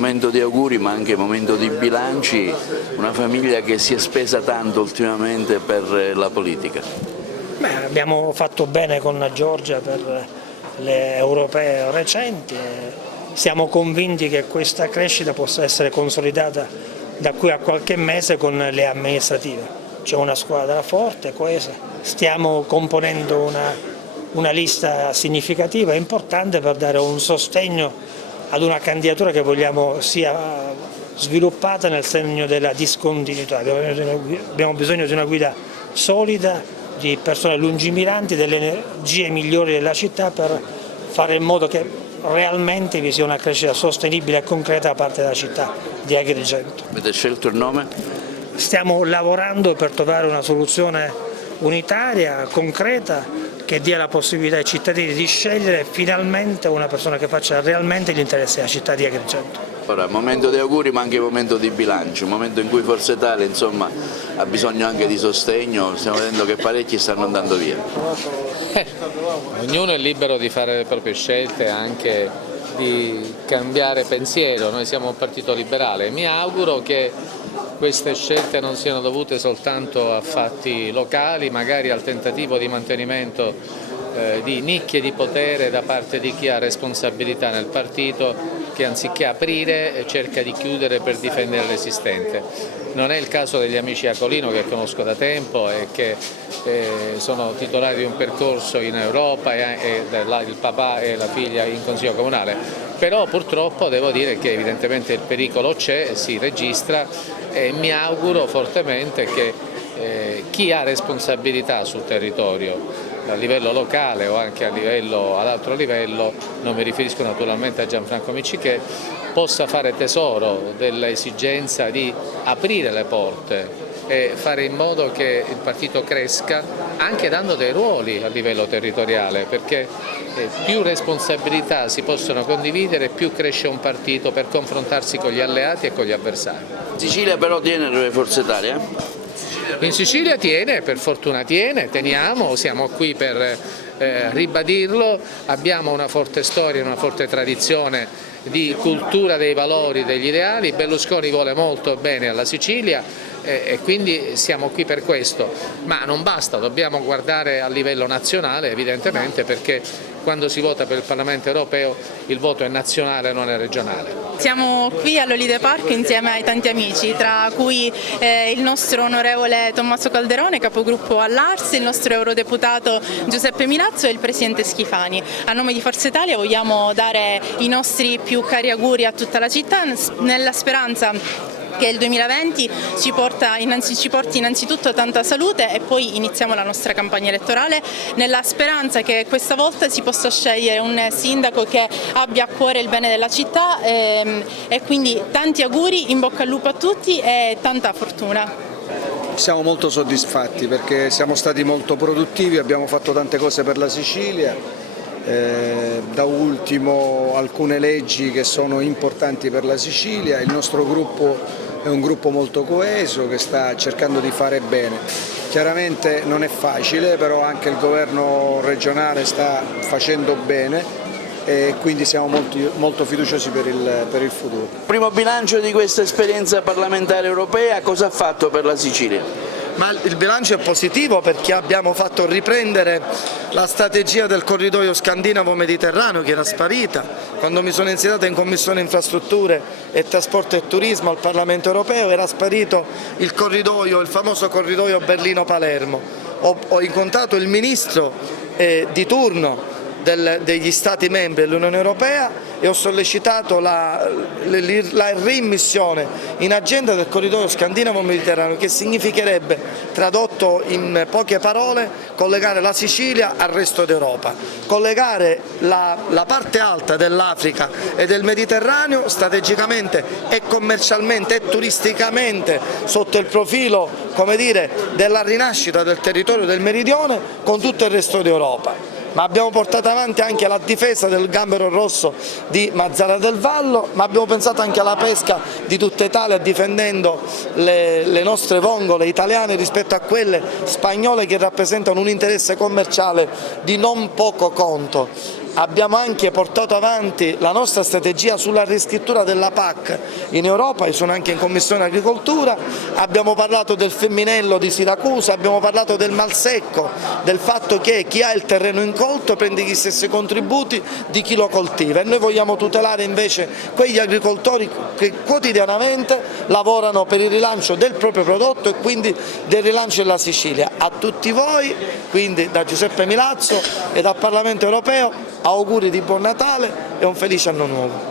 momento di auguri ma anche momento di bilanci, una famiglia che si è spesa tanto ultimamente per la politica. Beh, abbiamo fatto bene con Giorgia per le europee recenti, siamo convinti che questa crescita possa essere consolidata da qui a qualche mese con le amministrative. C'è una squadra forte, coesa, stiamo componendo una lista significativa e importante per dare un sostegno ad una candidatura che vogliamo sia sviluppata nel segno della discontinuità. Abbiamo bisogno di una guida solida, di persone lungimiranti, delle energie migliori della città per fare in modo che realmente vi sia una crescita sostenibile e concreta da parte della città di Agrigento. Avete scelto il nome? Stiamo lavorando per trovare una soluzione unitaria, concreta, che dia la possibilità ai cittadini di scegliere finalmente una persona che faccia realmente gli interessi della città di Agrigento. Ora, momento di auguri ma anche momento di bilancio, un momento in cui Forza Italia ha bisogno anche di sostegno, stiamo vedendo che parecchi stanno andando via. Ognuno è libero di fare le proprie scelte, anche di cambiare pensiero, noi siamo un partito liberale, mi auguro che queste scelte non siano dovute soltanto a fatti locali, magari al tentativo di mantenimento di nicchie di potere da parte di chi ha responsabilità nel partito, che anziché aprire cerca di chiudere per difendere l'esistente. Non è il caso degli amici Iacolino, che conosco da tempo e che sono titolari di un percorso in Europa e il papà e la figlia in Consiglio Comunale, però purtroppo devo dire che evidentemente il pericolo c'è, si registra e mi auguro fortemente che chi ha responsabilità sul territorio a livello locale o anche ad altro livello, non mi riferisco naturalmente a Gianfranco Miccichè, possa fare tesoro dell'esigenza di aprire le porte e fare in modo che il partito cresca anche dando dei ruoli a livello territoriale, perché più responsabilità si possono condividere, più cresce un partito per confrontarsi con gli alleati e con gli avversari. In Sicilia però tiene Forza Italia? In Sicilia tiene, per fortuna teniamo, siamo qui per ribadirlo, abbiamo una forte storia, una forte tradizione di cultura dei valori, degli ideali, Berlusconi vuole molto bene alla Sicilia e quindi siamo qui per questo, ma non basta, dobbiamo guardare a livello nazionale evidentemente, perché quando si vota per il Parlamento europeo il voto è nazionale, non è regionale. Siamo qui all'Olide Park insieme ai tanti amici, tra cui il nostro onorevole Tommaso Calderone, capogruppo all'Ars, il nostro eurodeputato Giuseppe Milazzo e il presidente Schifani. A nome di Forza Italia vogliamo dare i nostri più cari auguri a tutta la città, nella speranza che il 2020 ci porti innanzitutto tanta salute e poi iniziamo la nostra campagna elettorale nella speranza che questa volta si possa scegliere un sindaco che abbia a cuore il bene della città e quindi tanti auguri, in bocca al lupo a tutti e tanta fortuna. Siamo molto soddisfatti perché siamo stati molto produttivi, abbiamo fatto tante cose per la Sicilia, da ultimo alcune leggi che sono importanti per la Sicilia. Il nostro gruppo è un gruppo molto coeso che sta cercando di fare bene. Chiaramente non è facile, però anche il governo regionale sta facendo bene e quindi siamo molto fiduciosi per il futuro. Primo bilancio di questa esperienza parlamentare europea, cosa ha fatto per la Sicilia? Ma il bilancio è positivo perché abbiamo fatto riprendere la strategia del corridoio scandinavo-mediterraneo che era sparita. Quando mi sono insediato in Commissione Infrastrutture e Trasporto e Turismo al Parlamento Europeo era sparito il famoso corridoio Berlino-Palermo. Ho incontrato il ministro di turno degli Stati membri dell'Unione Europea e ho sollecitato la reimmissione in agenda del corridoio scandinavo-mediterraneo, che significherebbe, tradotto in poche parole, collegare la Sicilia al resto d'Europa, collegare la parte alta dell'Africa e del Mediterraneo strategicamente e commercialmente e turisticamente sotto il profilo, come dire, della rinascita del territorio del meridione con tutto il resto d'Europa. Ma abbiamo portato avanti anche la difesa del gambero rosso di Mazzara del Vallo, ma abbiamo pensato anche alla pesca di tutta Italia, difendendo le nostre vongole italiane rispetto a quelle spagnole che rappresentano un interesse commerciale di non poco conto. abbiamo anche portato avanti la nostra strategia sulla riscrittura della PAC in Europa, io sono anche in Commissione Agricoltura, abbiamo parlato del femminello di Siracusa, abbiamo parlato del malsecco, del fatto che chi ha il terreno incolto prende gli stessi contributi di chi lo coltiva, e noi vogliamo tutelare invece quegli agricoltori che quotidianamente lavorano per il rilancio del proprio prodotto e quindi del rilancio della Sicilia. A tutti voi, quindi da Giuseppe Milazzo e dal Parlamento europeo, auguri di buon Natale e un felice anno nuovo.